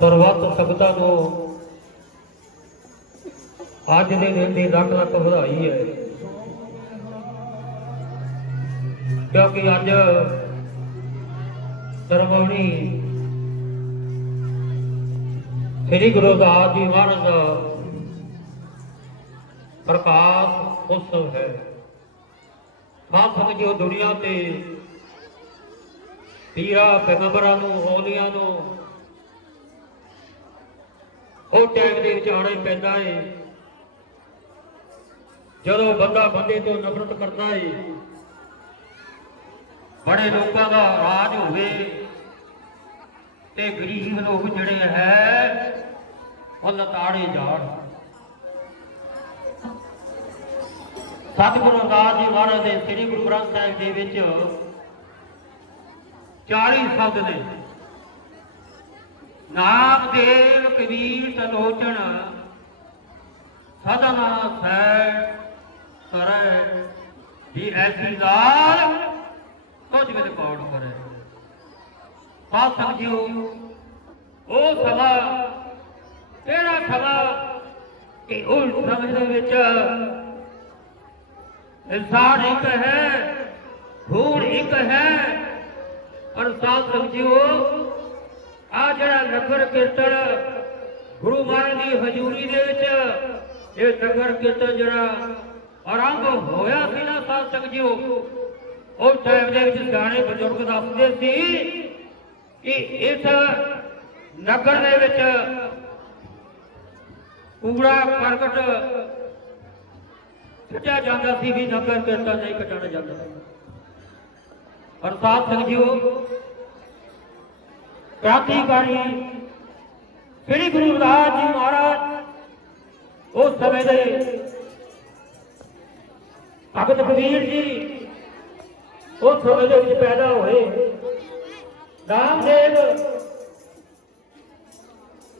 ਸਰਬੱਤ ਸੰਗਤਾਂ ਨੂੰ ਅੱਜ ਦੇ ਦਿਨ ਦੀ ਲੱਖ ਲੱਖ ਵਧਾਈ ਹੈ। ਕਿਉਂਕਿ ਅੱਜ ਸਰਵਣੀ ਸ੍ਰੀ ਗੁਰੂ ਦਾਸ ਜੀ ਮਹਾਰਾਜ ਦਾ ਪ੍ਰਕਾਸ਼ ਉਤਸਵ ਹੈ। ਸਾਧ ਸੰਗਤ ਜੀ ਉਹ ਦੁਨੀਆ ਤੇ ਪੀਰਾ, ਪੈਗੰਬਰਾਂ ਨੂੰ ਔਲੀਆਂ ਨੂੰ ਉਹ ਟਾਈਮ ਦੇ ਵਿੱਚ ਆਉਣਾ ਹੀ ਪੈਂਦਾ ਏ। ਜਦੋਂ ਬੰਦਾ ਬੰਦੇ ਤੋਂ ਨਫ਼ਰਤ ਕਰਦਾ ਏ, ਬੜੇ ਲੋਕਾਂ ਦਾ ਰਾਜ ਹੋਵੇ ਤੇ ਗਰੀਬ ਲੋਕ ਜਿਹੜੇ ਹੈ, ਉਹ ਲਤਾੜੇ ਜਾਣ। ਸਤਿਗੁਰੂ ਰਵਿਦਾਸ ਜੀ ਮਹਾਰਾਜ ਦੇ ਸ੍ਰੀ ਗੁਰੂ ਗ੍ਰੰਥ ਸਾਹਿਬ ਦੇ ਵਿੱਚ 40 ਸ਼ਬਦ ਨੇ। ਨਾਮਦੇਵ ਕਬੀਰ ਤਲੋਚਨ, ਸਦਨਾ ਸੈ ਕਰੈ, ਵੀ ਐਸੀ ਦਾਲ ਕੁਝ ਵੀ ਰਿਕਾਰਡ ਕਰੇ। ਸਾਧ ਸੰਗਤ ਉਹ ਸਮਾਂ ਤੇਰਾ ਸਮਾਂ ਕਿ ਉਹ ਸਮਝ ਦੇ ਵਿੱਚ ਇਨਸਾਨ ਇੱਕ ਹੈ, ਖੂਨ ਇੱਕ ਹੈ। ਪਰ ਸਾਧ ਸਮਝਿਓ ਨਗਰ ਕੀਰਤਨ ਗੁਰੂ ਮਹਾਰਾਜ ਦੀ ਹਜ਼ੂਰੀ ਦੇ ਵਿੱਚ ਇਹ ਨਗਰ ਕੀਰਤਨ ਜਿਹੜਾ ਆਰੰਭ ਹੋਇਆ ਸੀ ਨਾ ਸਾਧ ਸੰਗਤ ਜੀਓ ਉਸ ਟਾਈਮ ਦੇ ਵਿੱਚ ਸਿਆਣੇ ਬਜ਼ੁਰਗ ਦੱਸਦੇ ਸੀ ਕਿ ਇਸ ਨਗਰ ਦੇ ਵਿੱਚ ਕੂੜਾ ਪ੍ਰਗਟ ਛੱਡਿਆ ਜਾਂਦਾ ਸੀ ਵੀ ਨਗਰ ਕੀਰਤਨ ਨਹੀਂ ਕੱਢਣਾ ਜਾਂਦਾ। ਪਰ ਸਾਧ ਸੰਗਤ ਜੀਓ ਕ੍ਰਾਂਤੀਕਾਰੀ ਸ੍ਰੀ ਗੁਰੂ ਰਵਿਦਾਸ ਜੀ ਮਹਾਰਾਜ, ਉਸ ਸਮੇਂ ਦੇ ਭਗਤ ਕਬੀਰ ਜੀ ਉਸ ਸਮੇਂ ਦੇ ਵਿੱਚ ਪੈਦਾ ਹੋਏ। ਰਾਮਦੇਵ,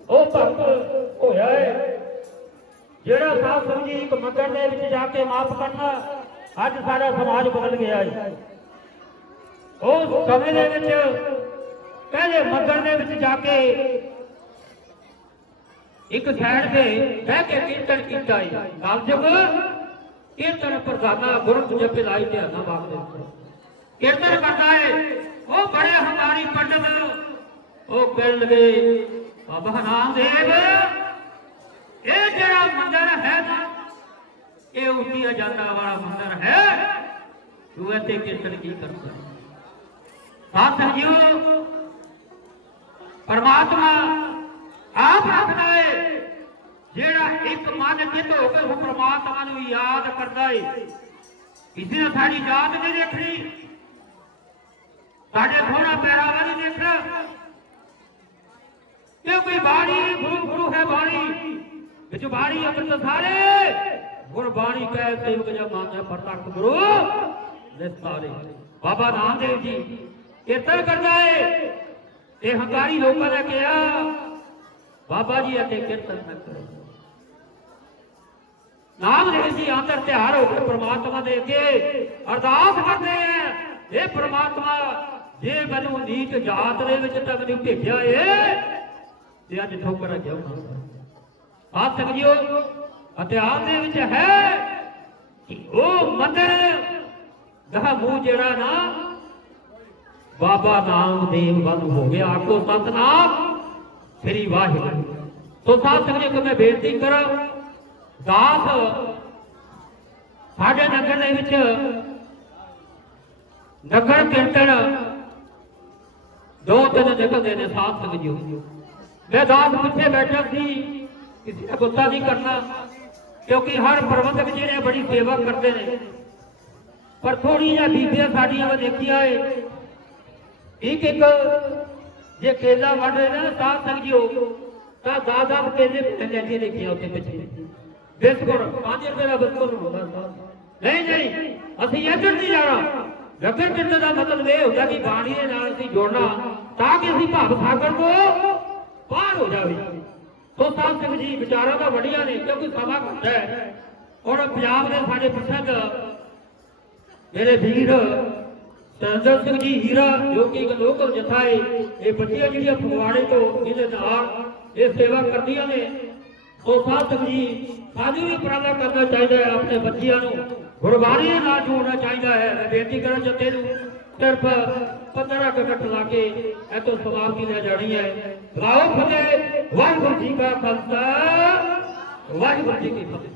ਉਹ ਭਗਤ ਹੋਇਆ ਹੈ, ਜਿਹੜਾ ਸਾਧ ਸੰਗਤ ਜੀ ਇੱਕ ਮੰਦਰ ਦੇ ਵਿੱਚ ਜਾ ਕੇ ਮਾਫ ਕਰਨਾ ਅੱਜ ਸਾਡਾ ਸਮਾਜ ਬਦਲ ਗਿਆ ਹੈ। ਉਸ ਸਮੇਂ ਦੇ ਵਿੱਚ ਪਹਿਲੇ ਮੰਦਰ ਦੇ ਵਿੱਚ ਜਾ ਕੇ ਇੱਕ ਸਾਈਡ ਤੇ ਬਹਿ ਕੇ ਕੀਰਤਨ ਕੀਤਾ ਹੈ ਕਾਲਜੁਗ ਕੀਰਤਨ ਪ੍ਰਧਾਨਾ ਗੁਰੂ ਜਪੇ ਲਾਈ ਤੇ ਹਨਾ ਬਾਗ ਦੇ ਕੀਰਤਨ ਕਰਦਾ ਹੈ ਉਹ ਬੜੇ ਹੰਕਾਰੀ ਪੰਡਤ, ਉਹ ਕਹਿਣ ਲੱਗੇ, ਬਾਬਾ ਨਾਮਦੇਵ ਇਹ ਜਿਹੜਾ ਮੰਦਰ ਹੈ ਨਾ, ਇਹ ਉੱਚੀ ਅਜਾਦਾ ਵਾਲਾ ਮੰਦਰ ਹੈ। ਤੂੰ ਇੱਥੇ ਕੀਰਤਨ ਕੀ ਕਰਦਾ? ਸਾਧ ਸੰਗਿਓ ਪਰਮਾਤਮਾ ਆਪ ਰੱਖਦਾ ਹੈ ਜਿਹੜਾ ਇੱਕ ਮਨ ਚਿੱਤ ਹੋ ਕੇ ਉਹ ਪਰਮਾਤਮਾ ਨੂੰ ਯਾਦ ਕਰਦਾ ਹੈ ਕਿਸੇ ਨੇ ਸਾਡੀ ਯਾਦ ਨਹੀਂ ਦੇਖਣੀ, ਸਾਡੇ ਥੋੜਾ ਪਹਿਰਾਵਾ ਨਹੀਂ ਦੇਖਣਾ। ਕਿਉਂ ਕੋਈ ਬਾਣੀ, ਗੁਰੂ ਗੁਰੂ ਹੈ ਬਾਣੀ, ਵਿੱਚ ਬਾਣੀ ਅੰਮ੍ਰਿਤ ਸਾਰੇ ਗੁਰਬਾਣੀ ਕਹਿ ਸੇਵਕ ਜਨ ਮਾਨਿਆ ਪ੍ਰਤੱਖ ਗੁਰੂ ਨਿਸਤਾਰੇ ਬਾਬਾ ਰਾਮਦੇਵ ਜੀ ਕੀਰਤਨ ਕਰਦਾ ਏ। ਇਹ ਹੰਕਾਰੀ ਲੋਕਾਂ ਨੇ ਕਿਹਾ, ਬਾਬਾ ਜੀ ਅਤੇ ਕੀਰਤਨ ਨਾ ਕਰੋ। ਨਾਮਦੇਵ ਜੀ ਅੰਦਰ ਤਿਆਰ ਹੋ ਕੇ ਪ੍ਰਮਾਤਮਾ ਦੇ ਅੱਗੇ, ਅਰਦਾਸ ਕਰਦੇ ਆ, ਇਹ ਪ੍ਰਮਾਤਮਾ ਜੇ ਮੈਨੂੰ ਨੀਚ ਜਾਤ ਦੇ ਵਿੱਚ ਤੱਕ ਨਹੀਂ ਭੇਜਿਆ ਏ, ਤੇ ਅੱਜ ਠੋਕਰ ਗਿਆ ਆਪ ਤੱਕ ਜਿਓ ਇਤਿਹਾਸ ਦੇ ਵਿੱਚ ਹੈ ਕਿ ਉਹ ਮੰਦਰ ਦਾ ਮੂੰਹ ਜਿਹੜਾ ਨਾ ਬਾਬਾ ਨਾਮਦੇਵ ਵੱਲ ਹੋ ਗਿਆ। ਆਖੋ, ਸਤਨਾਮ, ਸ੍ਰੀ ਵਾਹਿਗੁਰੂ। ਸੋ ਸਾਧ ਸੰਗਤ ਜੀ ਮੈਂ ਬੇਨਤੀ ਕਰਾਂ, ਦਾਸ ਸਾਡੇ ਨਗਰ ਦੇ ਵਿੱਚ ਨਗਰ ਕੀਰਤਨ ਦੋ ਤਿੰਨ ਨਿਕਲਦੇ ਨੇ ਸਾਧ ਸੰਗਤ ਜੀ। ਮੈਂ ਦਾਸ ਪਿੱਛੇ ਬੈਠਾ ਸੀ, ਕਿਸੇ ਦਾ ਗੁੱਸਾ ਨਹੀਂ ਕਰਨਾ, ਕਿਉਂਕਿ ਹਰ ਪ੍ਰਬੰਧਕ ਜਿਹੜੇ ਬੜੀ ਸੇਵਾ ਕਰਦੇ ਨੇ। ਪਰ ਥੋੜੀ ਜਿਹਾ ਬੀਬੀਆਂ ਸਾਡੀਆਂ ਮੈਂ ਦੇਖੀਆਂ ਏ ਇੱਕ ਇੱਕ ਜੇ ਕੇਲਾ ਵੱਢ ਰਹੇ ਨਾ ਸਾਧ ਸੰਗਤ ਜੀਓ ਤਾਂ ਦਾਦਾ ਕੇਲੇ ਲੈਂਦੇ ਲਿਖਿਆ ਉੱਤੇ ਪਿੱਛੇ। ਬਿਸਕੁਟ 5 ਰੁਪਏ ਦਾ ਬਿਸਕੁਟ ਹੁੰਦਾ ਸਾਹਿਬ ਨਹੀਂ ਨਹੀਂ, ਅਸੀਂ ਇੱਧਰ ਨਹੀਂ ਜਾਣਾ ਨਗਰ ਕੀਰਤਨ ਦਾ ਮਤਲਬ ਇਹ ਹੁੰਦਾ ਕਿ ਬਾਣੀ ਦੇ ਨਾਲ ਅਸੀਂ ਜੋੜਨਾ, ਤਾਂ ਕਿ ਅਸੀਂ ਭਾਵ ਸਾਗਰ ਤੋਂ ਬਾਹਰ ਹੋ ਜਾਵੇ। ਸੋ ਸਾਧ ਸਿੰਘ ਜੀ, ਵਿਚਾਰਾਂ ਤਾਂ ਵੱਡੀਆਂ ਨੇ, ਕਿਉਂਕਿ ਸਮਾਂ ਘੱਟ ਹੈ। ਔਰ ਪੰਜਾਬ ਦੇ ਸਾਡੇ ਪ੍ਰਸਿੱਧ ਮੇਰੇ ਵੀਰ ਤੰਦਰ ਸਿੰਘ ਜੀ ਹੀਰਾ ਜੋ ਕਿ ਇੱਕ ਲੋਕਲ ਜਥਾ ਹੈ ਇਹ ਬੱਚੀਆਂ ਜਿਹੜੀਆਂ ਫਗਵਾੜੇ ਤੋਂ ਇਹਦੇ ਨਾਲ ਇਹ ਸੇਵਾ ਕਰਦੀਆਂ ਨੇ, ਉਹ ਸਾਧ ਜੀ ਸਾਨੂੰ ਵੀ ਉਪਰਾਲਾ ਕਰਨਾ ਚਾਹੀਦਾ ਹੈ ਆਪਣੇ ਬੱਚਿਆਂ ਨੂੰ। ਗੁਰਬਾਣੀ ਨਾਲ ਜੋੜਨਾ ਚਾਹੀਦਾ ਹੈ। ਬੇਨਤੀ ਕਰਨ ਜੱਤੇ ਨੂੰ ਸਿਰਫ 15 ਕੁ ਲਾ ਕੇ ਇਹ ਤੋਂ ਸਮਾਪਤੀ ਲੈ ਜਾਣੀ ਹੈ। ਗਾਓ ਫਤਿਹ। ਵਾਹਿਗੁਰੂ ਜੀ ਕਾ ਖਾਲਸਾ। ਵਾਹਿਗੁਰੂ ਜੀ ਕੀ ਫਤਿਹ।